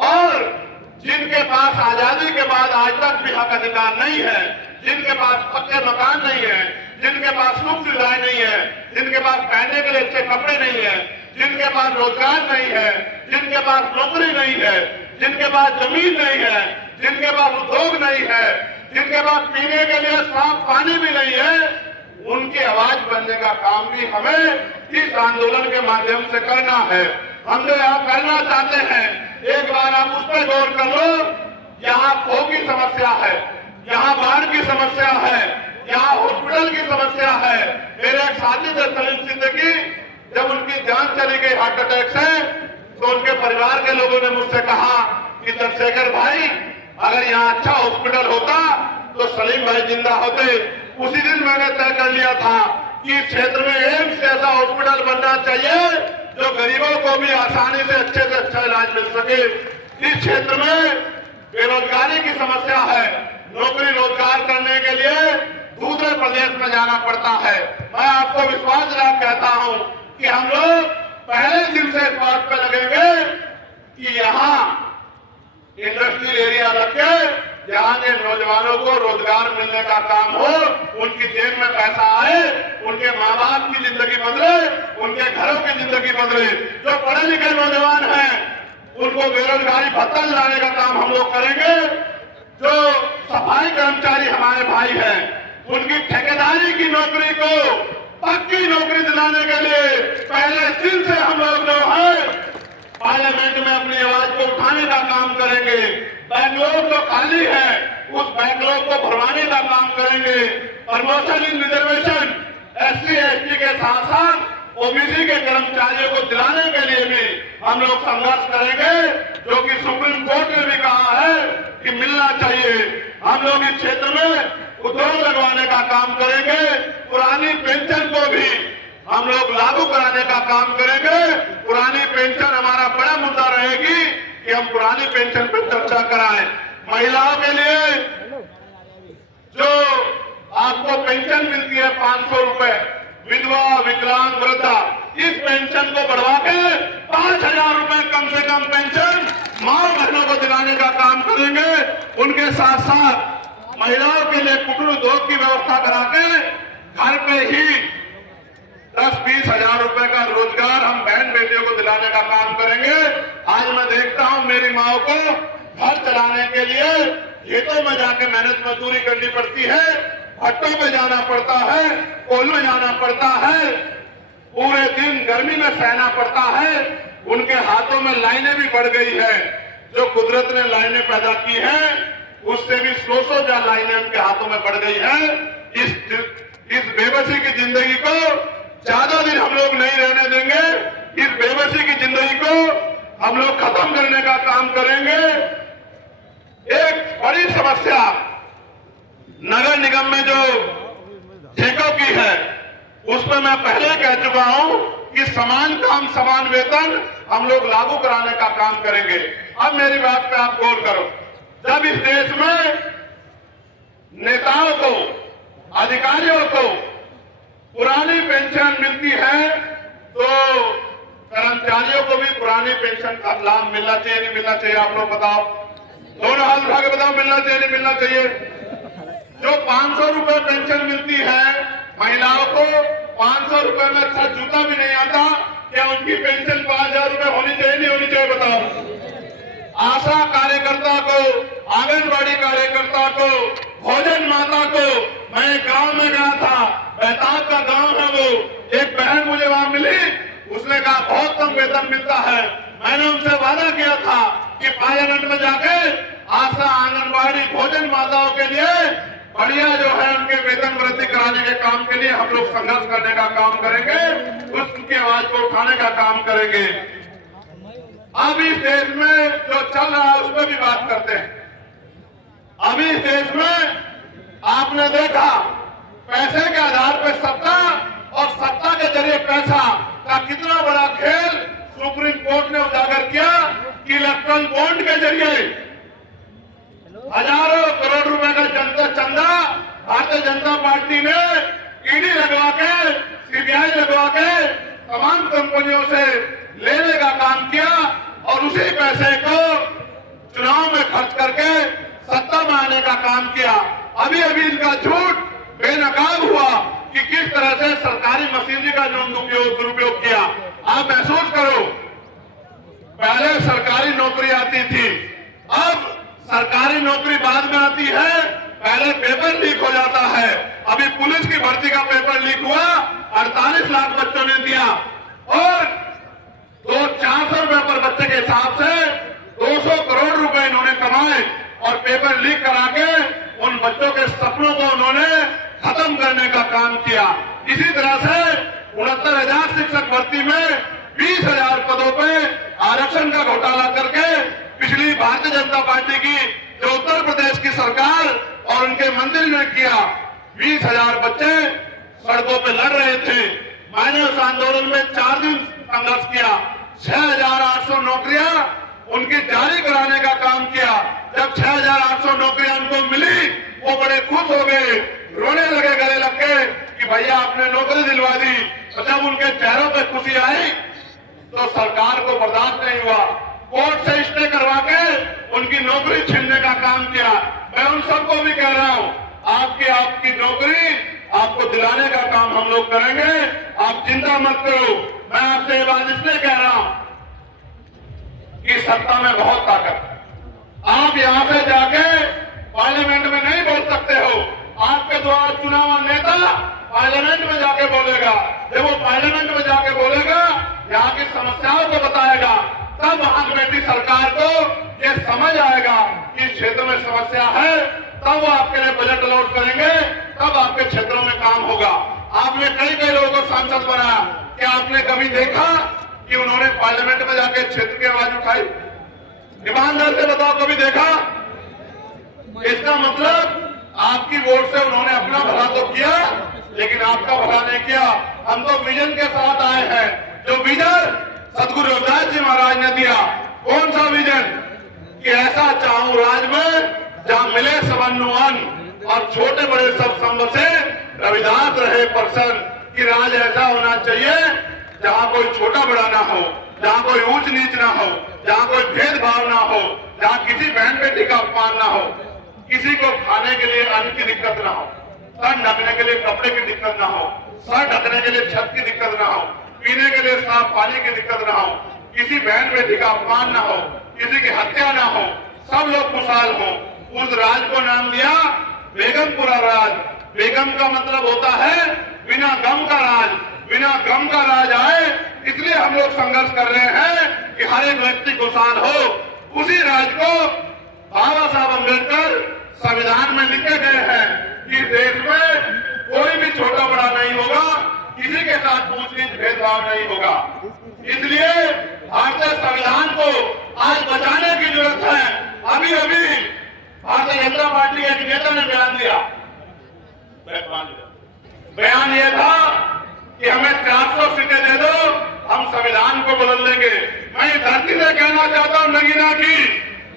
और जिनके पास आजादी के बाद आज तक भी हक अधिकार नहीं है, जिनके पास पक्के मकान नहीं है, जिनके पास सुख सुविधाएं नहीं है, जिनके पास पहनने के लिए अच्छे कपड़े नहीं है, जिनके पास रोजगार नहीं है, जिनके पास नौकरी नहीं है, जिनके पास जमीन नहीं है, जिनके पास उद्योग नहीं है, जिनके पास पीने के लिए साफ पानी भी नहीं है, उनकी आवाज बनने का काम भी हमें इस आंदोलन के माध्यम से करना है। हम जो यहाँ करना चाहते हैं, एक बार आप उस पर गौर कर लो। यहाँ खो की समस्या है, यहाँ बाढ़ की समस्या है, यहाँ हॉस्पिटल की समस्या है। मेरे एक साथी थे सलीम सिद्दीकी, जब उनकी जान चली गई हार्ट अटैक से, तो उनके परिवार के लोगों ने मुझसे कहा कि चंद्रशेखर भाई, अगर यहाँ अच्छा हॉस्पिटल होता तो सलीम भाई जिंदा होते। उसी दिन मैंने तय कर लिया था कि इस क्षेत्र में एम्स जैसा हॉस्पिटल बनना चाहिए जो गरीबों को भी आसानी से अच्छा इलाज मिल सके। इस क्षेत्र में बेरोजगारी की समस्या है, नौकरी रोजगार करने के लिए दूसरे प्रदेश में जाना पड़ता है। मैं आपको विश्वास दिला कहता हूं कि हम लोग पहले दिन से इस बात पे लगेंगे कि यहाँ इंडस्ट्रियल एरिया रख के यहाँ के नौजवानों को रोजगार मिलने का काम हो, उनकी जेब में पैसा आए, उनके माँ बाप की जिंदगी बदले, उनके घरों की जिंदगी बदले। जो पढ़े लिखे नौजवान हैं उनको बेरोजगारी भत्ता दिलाने का काम हम लोग करेंगे। जो सफाई कर्मचारी हमारे भाई हैं उनकी ठेकेदारी की नौकरी को पक्की नौकरी दिलाने के लिए पहले दिन से हम लोग जो है पार्लियामेंट में अपनी आवाज को उठाने का काम करेंगे। बैकलॉग जो खाली है उस बैकलॉग को भरवाने का काम करेंगे। प्रमोशन इन रिजर्वेशन SC ST के साथ साथ ओबीसी के कर्मचारियों को दिलाने के लिए भी हम लोग संघर्ष करेंगे, जो कि सुप्रीम कोर्ट ने भी कहा है कि मिलना चाहिए। हम लोग इस क्षेत्र में उद्योग लगवाने का काम करेंगे। पुरानी पेंशन को भी हम लोग लागू कराने का काम करेंगे। पुरानी पेंशन हमारा बड़ा मुद्दा रहेगी कि हम पुरानी पेंशन पर चर्चा कराएं। महिलाओं के लिए जो आपको पेंशन मिलती है 500 रुपए, विधवा विकलांग वृद्धा, इस पेंशन को बढ़वा के 5000 रुपए कम से कम पेंशन माँ बहनों को दिलाने का काम करेंगे। उनके साथ साथ महिलाओं के लिए कुटीर उद्योग की व्यवस्था करा के घर पे ही 10-20 हजार रुपए का रोजगार हम बहन बेटियों को दिलाने का काम करेंगे। आज मैं देखता हूं मेरी माओ को घर चलाने के लिए खेतों में जाके मेहनत मजदूरी करनी पड़ती है, भट्टों पे जाना पड़ता है, कोल में जाना पड़ता है, पूरे दिन गर्मी में सहना पड़ता है। उनके हाथों में लाइनें भी बढ़ गई है। जो कुदरत ने लाइनें पैदा की हैं उससे भी 100 लाइनें उनके हाथों में बढ़ गई है। इस बेबसी की जिंदगी को ज्यादा दिन हम लोग नहीं रहने देंगे। इस बेबसी की जिंदगी को हम लोग खत्म करने का काम करेंगे। एक बड़ी समस्या नगर निगम में जो ठेकों की है उसमें मैं पहले कह चुका हूं कि समान काम समान वेतन हम लोग लागू कराने का काम करेंगे। अब मेरी बात पे आप गौर करो। जब इस देश में नेताओं को, अधिकारियों को पुरानी पेंशन मिलती है तो कर्मचारियों को भी पुरानी पेंशन का लाभ मिलना चाहिए, नहीं मिलना चाहिए? आप लोग बताओ, दोनों हाथ उठा के बताओ, मिलना चाहिए नहीं मिलना चाहिए? जो 500 रुपए पेंशन मिलती है महिलाओं को, 500 रुपए में अच्छा जूता भी नहीं आता, क्या उनकी पेंशन 5000 रुपए होनी चाहिए नहीं होनी चाहिए? बताओ। आशा कार्यकर्ता को, आंगनबाड़ी कार्यकर्ता को, भोजन माता को, मैं गांव में गया था, बेताब का गांव है वो, एक बहन मुझे वहां मिली, उसने कहा बहुत कम वेतन मिलता है। मैंने उनसे वादा किया था कि पार्लियामेंट में जाके आशा, आंगनबाड़ी, भोजन माताओं के लिए बढ़िया जो है उनके वेतन वृद्धि कराने के काम के लिए हम लोग संघर्ष करने का काम करेंगे, उनकी आवाज को उठाने का काम करेंगे। अब इस देश में जो चल रहा है उस पर भी बात करते हैं। अभी इस देश में आपने देखा पैसे के आधार पर सत्ता और सत्ता के जरिए पैसा का कितना बड़ा खेल सुप्रीम कोर्ट ने उजागर किया कि इलेक्ट्रल बॉन्ड के जरिए हजारों करोड़ रुपए का जनता चंदा भारतीय जनता पार्टी ने ईडी लगवा के, सीबीआई लगवा के तमाम कंपनियों से लेने का काम किया और उसी पैसे को चुनाव में खर्च करके सत्ता में आने का काम किया। अभी अभी इनका झूठ बेनकाब हुआ कि किस तरह से सरकारी मशीनरी का दुरुपयोग किया। आप महसूस करो, पहले सरकारी नौकरी आती थी, अब सरकारी नौकरी बाद में आती है, पहले पेपर लीक हो जाता है। अभी पुलिस की भर्ती का पेपर लीक हुआ, 48 लाख बच्चों ने दिया और 400 रुपए पर बच्चे के हिसाब से 200 करोड़ रुपए इन्होंने कमाए और पेपर लीक करा के उन बच्चों के सपनों को उन्होंने खत्म करने का काम किया। इसी तरह से 69,000 शिक्षक भर्ती में 20,000 पदों पे आरक्षण का घोटाला करके पिछली भारतीय जनता पार्टी की जो उत्तर प्रदेश की सरकार और उनके मंत्री ने किया। 20,000 बच्चे सड़कों पे लड़ रहे थे। मैंने उस आंदोलन में 4 दिन संघर्ष किया। 6,800 नौकरियां उनकी जारी कराने का काम किया। जब 6,800 नौकरियां उनको मिली, वो बड़े खुश हो गए, रोने लगे गले लग के कि भैया आपने नौकरी दिलवा दी। और जब उनके चेहरों पे खुशी आई तो सरकार को बर्दाश्त नहीं हुआ, कोर्ट से स्टे करवा के उनकी नौकरी छीनने का काम किया। मैं उन सबको भी कह रहा हूं, आपकी नौकरी आपको दिलाने का काम हम लोग करेंगे, आप चिंता मत करो। मैं आपसे ये बात इसलिए कह रहा हूं कि सत्ता में बहुत ताकत है। आप यहां से जाके पार्लियामेंट में नहीं बोल सकते हो। आपके द्वारा चुना हुआ नेता पार्लियामेंट में जाके बोलेगा। जब वो पार्लियामेंट में जाके बोलेगा, यहाँ की समस्याओं को बताएगा, तब वहां की बैठी सरकार को ये समझ आएगा कि क्षेत्र में समस्या है, तब वो आपके लिए बजट अलॉट करेंगे, तब आपके क्षेत्रों में काम होगा। आपने कई लोगों को सांसद बनाया, क्या आपने कभी देखा कि उन्होंने पार्लियामेंट में जाके क्षेत्र की आवाज उठाई? ईमानदार से बताओ, कभी देखा? इसका मतलब आपकी वोट से उन्होंने अपना भला तो किया, लेकिन आपका भला नहीं किया। हम तो विजन के साथ आए हैं, जो विजन सदगुरु रविदास जी महाराज ने दिया। कौन सा विजन? कि ऐसा चाहूं राज में जहां मिले सबन्नु अन्न और छोटे बड़े सब संग से रविदास रहे प्रसन्न। कि राज ऐसा होना चाहिए जहां कोई छोटा बड़ा ना हो, जहां कोई ऊंच नीच ना हो, जहां कोई भेदभाव ना हो, जहां किसी बहन बेटी का अपमान ना हो, किसी को खाने के लिए अन्न की दिक्कत ना हो, सर ढकने के लिए कपड़े की दिक्कत ना हो, सर ढकने के लिए छत की दिक्कत ना हो, पीने के लिए साफ पानी की दिक्कत ना हो, किसी बहन बेटी का अपमान ना हो, किसी की हत्या ना हो, सब लोग खुशहाल हो। उस राज को नाम दिया बेगमपुरा राज। बेगम का मतलब होता है बिना गम का राज। बिना गम का राज आए, इसलिए हम लोग संघर्ष कर रहे हैं कि हर एक व्यक्ति खुशहाल हो। उसी राज को बाबा साहब अम्बेडकर संविधान में लिखे गए हैं कि देश में कोई भी छोटा बड़ा नहीं होगा, किसी के साथ ऊंच नीच भेदभाव नहीं होगा। इसलिए भारतीय संविधान को आज बचाने की जरूरत है। अभी अभी भारतीय जनता पार्टी के एक नेता ने बयान दिया। बयान यह था कि हमें 400 सीटें दे दो, हम संविधान को बदल देंगे। मैं धरती से कहना चाहता हूं नगीना की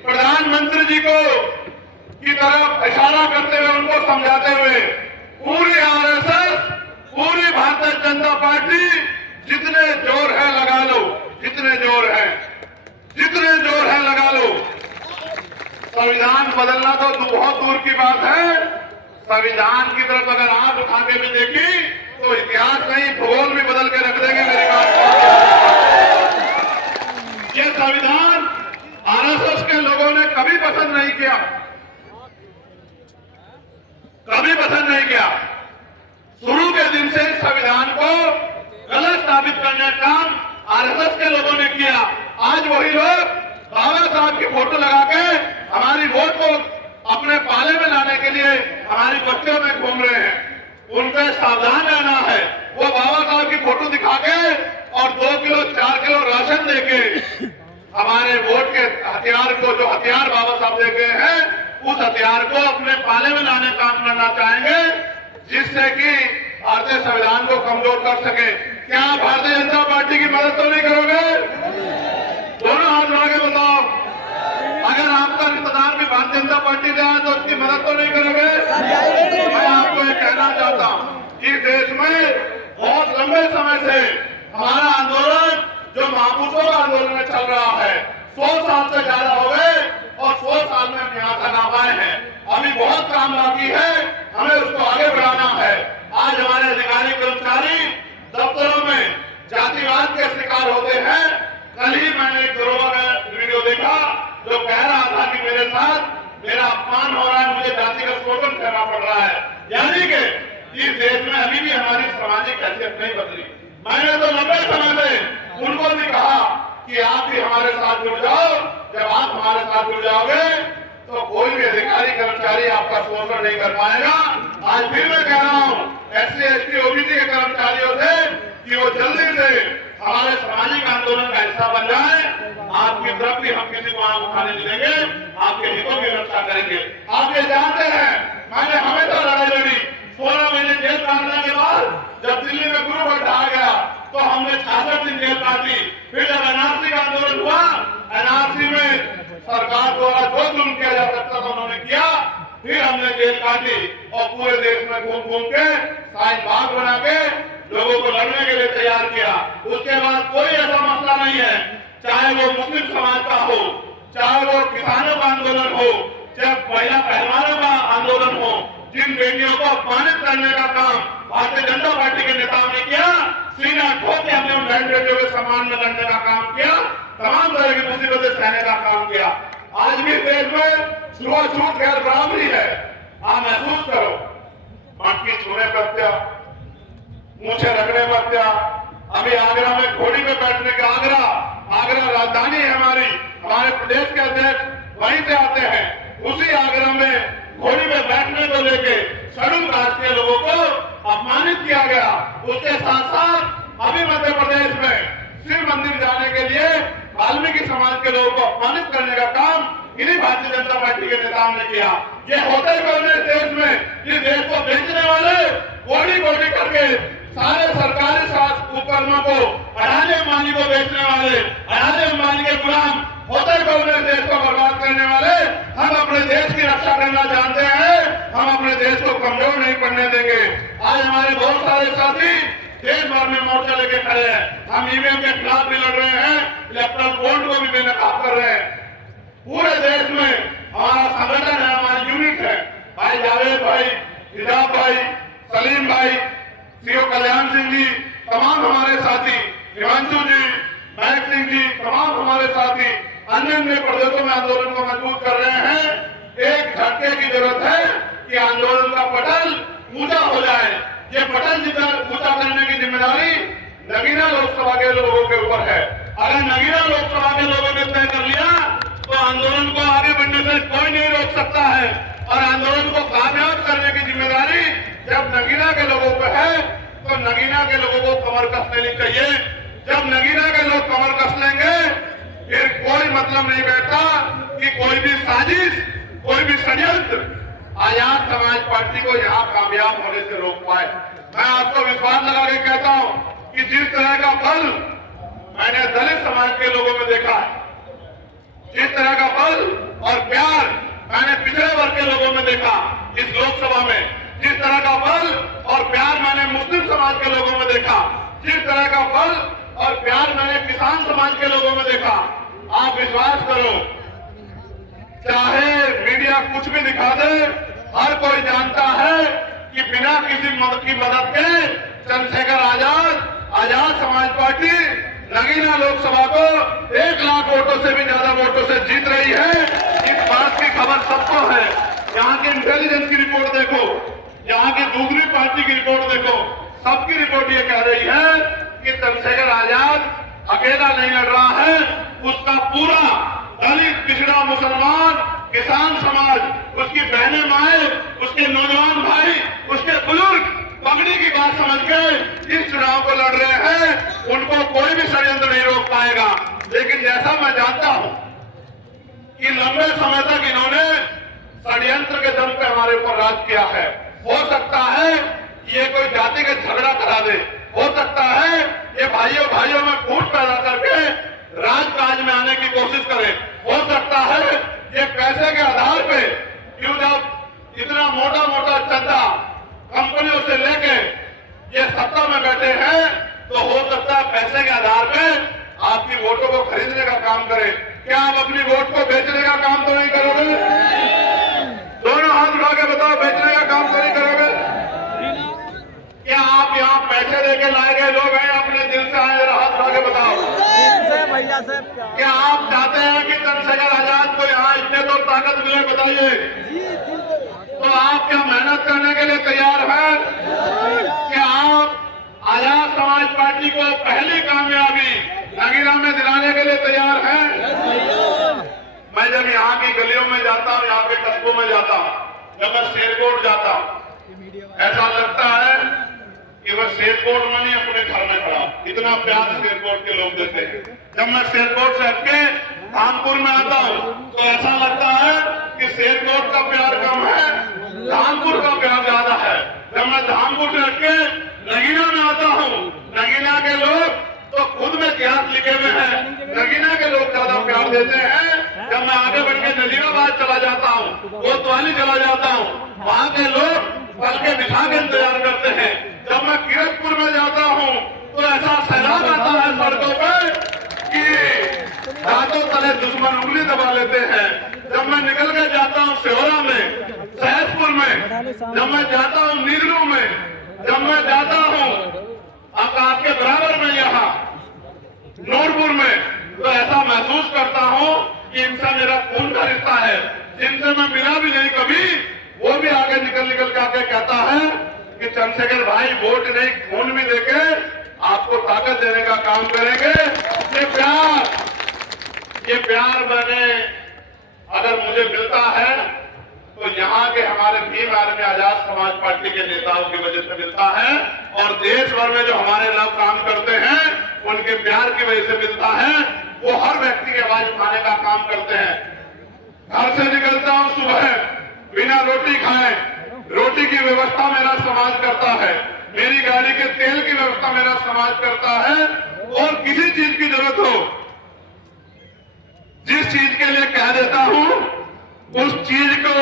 प्रधानमंत्री जी को की तरफ इशारा करते हुए, उनको समझाते हुए, पूरी आरएसएस, पूरी भारतीय जनता पार्टी जितने जोर है लगा लो, जितने जोर है लगा लो। संविधान बदलना तो बहुत दूर की बात है। संविधान की तरफ अगर आंख उठा के भी देखी तो इतिहास नहीं, भूगोल भी बदल के रख देंगे। मेरी बात ये संविधान आरएसएस के लोगों ने कभी पसंद नहीं किया, कभी पसंद नहीं किया। शुरू के दिन से इस संविधान को गलत साबित करने का काम आरएसएस के लोगों ने किया। आज वही लोग बाबा साहब की फोटो लगा के हमारी वोट को अपने पाले में लाने के लिए हमारी बच्चों में घूम रहे हैं। उनको सावधान रहना है। वो बाबा साहब की फोटो दिखा के और 2 किलो 4 किलो राशन देके हमारे वोट के हथियार को, जो हथियार बाबा साहब दे गए हैं, उस हथियार को अपने पाले में लाने का काम करना चाहेंगे, जिससे कि भारतीय संविधान को कमजोर कर सके। क्या भारतीय जनता पार्टी की मदद तो नहीं करोगे? दोनों हाथ लगा के बताओ। अगर आपका रिश्तेदार भी भारतीय जनता पार्टी से आए तो उसकी मदद तो नहीं करोगे? मैं आपको ये कहना चाहता हूँ कि देश में बहुत लंबे समय से हमारा आंदोलन जो महापुरुषों का आंदोलन चल रहा है 100 साल से ज्यादा हो गए और 100 साल में हम यहाँ तक आ पाए हैं। अभी बहुत काम बाकी है, हमें उसको आगे बढ़ाना है। आज हमारे अधिकारी कर्मचारी दफ्तरों में जातिवाद के शिकार होते हैं। कल ही मैंने एक दरोगा का वीडियो देखा जो कह रहा था कि मेरे साथ मेरा अपमान हो रहा है, मुझे जातिगत शोषण करना पड़ रहा है। यानी कि इस देश में अभी भी हमारी सामाजिक हैसियत नहीं बदली। मैंने तो लंबे समय से उनको भी कहा कि आप भी हमारे साथ जुड़ जाओ। जब आप हमारे साथ जुड़ जाओगे तो कोई भी अधिकारी कर्मचारी आपका शोषण नहीं कर पाएगा। आज फिर मैं कह रहा हूँ SC ST OBC के कर्मचारियों से कि वो जल्दी से हमारे सामाजिक आंदोलन का हिस्सा बन जाए। आपकी तरफ भी हम किसी को आंख उठाने नहीं देंगे, आपके हितों की रक्षा करेंगे। आप ये जानते हैं मैंने हमेशा लड़ाई लड़ी। 16 महीने जेल काटने के बाद जब दिल्ली में गुरु घाट आ गया तो हमने 66 दिन जेल काटी। फिर जब NRC का आंदोलन हुआ, NRC में सरकार द्वारा जो जुल्म किया जा सकता था उन्होंने किया। फिर हमने जेल काटी और पूरे देश में घूम घूम के साइंस बाग बना के लोगों को लड़ने के लिए तैयार किया। उसके बाद कोई ऐसा मसला नहीं है, चाहे वो मुस्लिम समाज का हो, चाहे वो किसानों का आंदोलन हो, चाहे महिला पहलवानों का आंदोलन हो, जिन बेटियों को अपमानित करने का काम भारतीय जनता पार्टी के नेताओं ने किया, सीना ठोक के हमने उन बहन बेटियों के सम्मान में लड़ने का काम किया, तमाम तरह की मुसीबतें सहने का काम किया। आज भी देश में छुआछूत गैर बराबरी है। आप महसूस करो, मटकी छूने पर हत्या, मूछे रखने पर हत्या। अभी आगरा में घोड़ी में बैठने का आगरा राजधानी है हमारी, हमारे प्रदेश के अध्यक्ष वहीं से आते हैं। उसी आगरा में घोड़ी में बैठने को लेके शेड्यूल कास्ट के लोगों को अपमानित किया गया। उसके साथ साथ अभी मध्य प्रदेश में शिव मंदिर जाने के लिए वाल्मीकि समाज के लोगों को अपमानित करने का काम इन्हीं भारतीय जनता पार्टी के नेताओं ने किया। ये होते हुए देश में इस देश को बेचने वाले गोली गोली करके सारे सरकारी उपकरणों को अडानी अंबानी को बेचने वाले, अडानी अंबानी के गुलाम होते हुए देश को बर्बाद करने वाले, हम अपने देश की रक्षा करना जानते हैं। हम अपने देश को कमजोर नहीं पड़ने देंगे। आज हमारे बहुत सारे साथी देश भर में मोर्चा लेके खड़े हैं। हम ईवीएम के खिलाफ भी लड़ रहे हैं, इलेक्ट्रल बॉन्ड को भी बेनकाब कर रहे हैं। पूरे देश में हमारा संगठन है, हमारी यूनिट है। भाई जावेद भाई, हिजाब भाई, सलीम भाई, सीओ कल्याण सिंह जी, तमाम हमारे साथी, हिमांशु जी, महक सिंह जी, तमाम हमारे साथी अन्य अन्य प्रदेशों में आंदोलन को मजबूत कर रहे हैं। एक झटके की जरूरत है कि आंदोलन का पटल ऊंचा हो जाए। ये पटल ऊंचा करने की जिम्मेदारी नगीना लोकसभा के लोगों के ऊपर है। अगर नगीना लोकसभा के लोगों ने तय कर लिया तो आंदोलन को आगे बढ़ने से कोई नहीं रोक सकता है। और आंदोलन को कामयाब करने की जिम्मेदारी जब नगीना के लोगों पर है तो नगीना के लोगों को कमर कस लेनी चाहिए। जब नगीना के लोग कमर कस लेंगे फिर कोई मतलब नहीं बैठता कि कोई भी साजिश, कोई भी षड्यंत्र आजाद समाज पार्टी को यहाँ कामयाब होने से रोक पाए। मैं आपको विश्वास लगा के कहता हूँ कि जिस तरह का बल मैंने दलित समाज के लोगों में देखा है, जिस तरह का बल और प्यार मैंने पिछड़े वर्ग के लोगों में देखा इस लोकसभा में, जिस तरह का बल और प्यार मैंने मुस्लिम समाज के लोगों में देखा, जिस तरह का बल और प्यार मैंने किसान समाज के लोगों में देखा, आप विश्वास करो, चाहे मीडिया कुछ भी दिखा दे, हर कोई जानता है कि बिना किसी की मदद के चंद्रशेखर आजाद समाज पार्टी नगीना लोकसभा को 1 लाख वोटों से भी ज्यादा वोटों से जीत रही है। इस बात की खबर सबको है। यहाँ की इंटेलिजेंस की रिपोर्ट देखो, यहाँ की दूसरी पार्टी की रिपोर्ट देखो, सबकी रिपोर्ट ये कह रही है कि चंद्रशेखर आजाद अकेला नहीं लड़ रहा है, उसका पूरा दलित, पिछड़ा, मुसलमान, किसान समाज, उसकी बहनें माए, उसके नौजवान भाई, उसके बुजुर्ग पगड़ी की बात समझ के इस चुनाव को लड़ रहे हैं। उनको कोई भी षड्यंत्र नहीं रोक पाएगा। लेकिन जैसा मैं जानता हूं कि लंबे समय तक इन्होंने षड्यंत्र के दम पे हमारे ऊपर राज किया है। हो सकता है ये कोई जाति का झगड़ा करा दे, हो सकता है ये भाइयों में फूट पैदा करके राजकाज में आने की कोशिश करे, हो सकता है ये पैसे के आधार पे क्यों, जब इतना मोटा मोटा चंदा कंपनियों से लेके ये सत्ता में बैठे हैं, तो हो सकता है पैसे के आधार पे आपकी वोटों को खरीदने का काम करें। क्या आप अपनी वोट को बेचने का काम तो नहीं करोगे? दोनों हाथ उठा के बताओ, बेचने का काम तो नहीं करोगे? क्या आप यहाँ पैसे देके लाए गए लोग हैं, अपने दिल से आए? जरा हाथ उठा के बताओ। भैया से क्या आप चाहते हैं कि चंद्रशेखर आजाद को यहाँ इतने तो ताकत मिले? बताइए। तो आप क्या मेहनत करने के लिए तैयार हैं? क्या आप आजाद समाज पार्टी को पहली कामयाबी नगीना में दिलाने के लिए तैयार हैं? मैं जब यहाँ की गलियों में जाता हूँ, यहाँ के कस्बों में जाता हूँ, जब मैं शेरकोट जाता हूँ, ऐसा लगता है कि वह शेरकोट में नहीं, अपने घर में खड़ा। इतना प्यार शेरकोट के लोग देते हैं। जब मैं शेरकोट से हटके धामपुर में आता हूँ, तो ऐसा लगता है कि शेरकोट का प्यार कम है, धामपुर का प्यार ज्यादा है। जब मैं धामपुर से हटके नगीना में आता हूँ, नगीना के लोग तो खुद में इतिहास लिखे हुए हैं, नगीना के लोग ज्यादा प्यार देते हैं। जब मैं आगे बढ़ के नजीराबाद चला जाता हूँ, कोतवाली चला जाता हूँ, वहां के लोग पल के बिठा के इंतजार करते हैं। जब मैं किरतपुर में जाता हूँ, तो ऐसा सैलाब आता है सड़कों पे कि दांतों तले दुश्मन उंगली दबा लेते हैं। जब मैं निकल के जाता हूँ सिहोरा में, सहसपुर में, जब मैं जाता हूँ नीलू में, जब मैं जाता हूँ आपके बराबर में यहाँ नूरपुर में, तो ऐसा महसूस करता हूँ कि इनसे मेरा खून का रिश्ता है। जिनसे मैं मिला भी नहीं कभी, वो भी आगे निकल के आके कहता है कि चंद्रशेखर भाई वोट नहीं, खून भी देके आपको ताकत देने का काम करेंगे। ये प्यार मैंने अगर मुझे मिलता है तो यहाँ के हमारे भीम आर्मी आजाद समाज पार्टी के नेताओं की वजह से मिलता है, और देश भर में जो हमारे लोग काम करते हैं उनके प्यार की वजह से मिलता है। वो हर व्यक्ति की आवाज उठाने का काम करते हैं। घर से निकलता हूँ सुबह बिना रोटी खाए, रोटी की व्यवस्था मेरा समाज करता है, मेरी गाड़ी के तेल की व्यवस्था मेरा समाज करता है, और किसी चीज की जरूरत हो, जिस चीज के लिए कह देता हूं, उस चीज को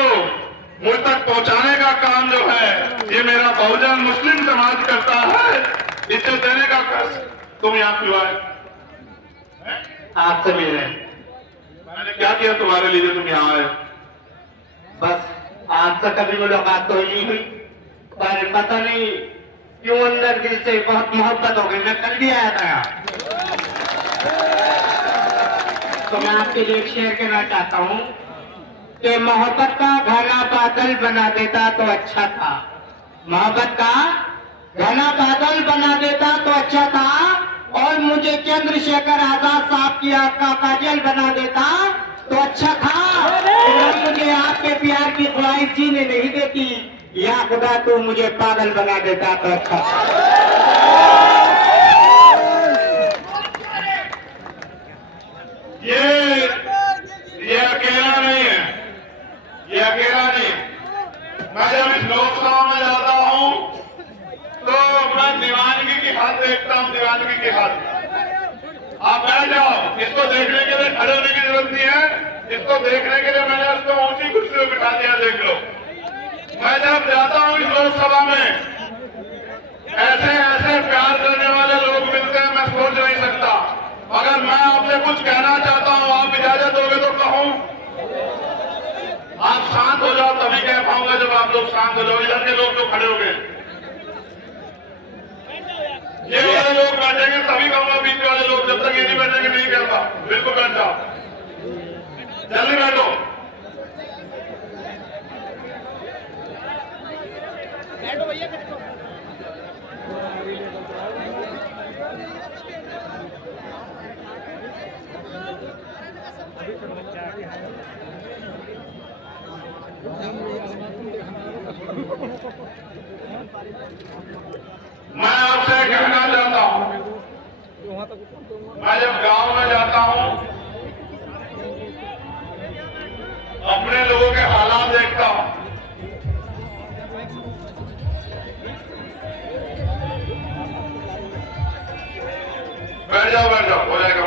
मुझ तक पहुंचाने का काम जो है ये मेरा बहुजन मुस्लिम समाज करता है। इसे देने का कष्ट तुम यहाँ क्यों आए? आपसे मिल रहे। मैंने क्या किया तुम्हारे लिए तुम यहाँ आए? बस आपसे कभी मुलाकात तो नहीं हुई, पर पता नहीं क्यों अंदर दिल से बहुत मोहब्बत हो गई। मैं कल भी आया था यहाँ, तो मैं आपके लिए एक शेर कहना चाहता हूँ कि मोहब्बत का घना बादल बना देता तो अच्छा था, मोहब्बत का घना बादल बना देता तो अच्छा था, और मुझे चंद्रशेखर आजाद साहब की आंख का काजल बना देता तो अच्छा था। तो मुझे आपके प्यार की ख्वाहिश जीने नहीं देती, या खुदा तू मुझे पागल बना देता तो अच्छा था। ये अकेला नहीं है, ये अकेला नहीं। मैं जब इस लोकसभा में जाता हूँ तो मैं दीवानगी की हद देखता हूँ, दीवानगी की हद। आप बैठ जाओ, इसको देखने के लिए खड़े होने की जरूरत नहीं है। इसको देखने के लिए मैंने उसको ऊंची कुर्सी में बिठा दिया, देख लो। मैं जब जाता हूँ इस लोकसभा में, ऐसे ऐसे प्यार करने वाले लोग मिलते हैं, मैं सोच नहीं सकता। अगर मैं आपसे कुछ कहना चाहता हूँ, आप इजाजत दोगे तो कहूँ? आप शांत हो जाओ तभी कह पाऊंगा, जब आप लोग शांत हो जाओ। इधर के लोग तो खड़े हो गए, ये वाले लोग बैठेंगे तभी कहूंगा, बीच वाले लोग जब तक ये नहीं बैठेंगे नहीं कहता। बिल्कुल बैठ जाओ, जल्दी बैठो। बैठो भैया, बैठो। मैं आपसे कहना चाहता हूं, मैं जब गांव में जाता हूं, अपने लोगों के हालात देखता हूं। बैठ जाओ, हो जाएगा।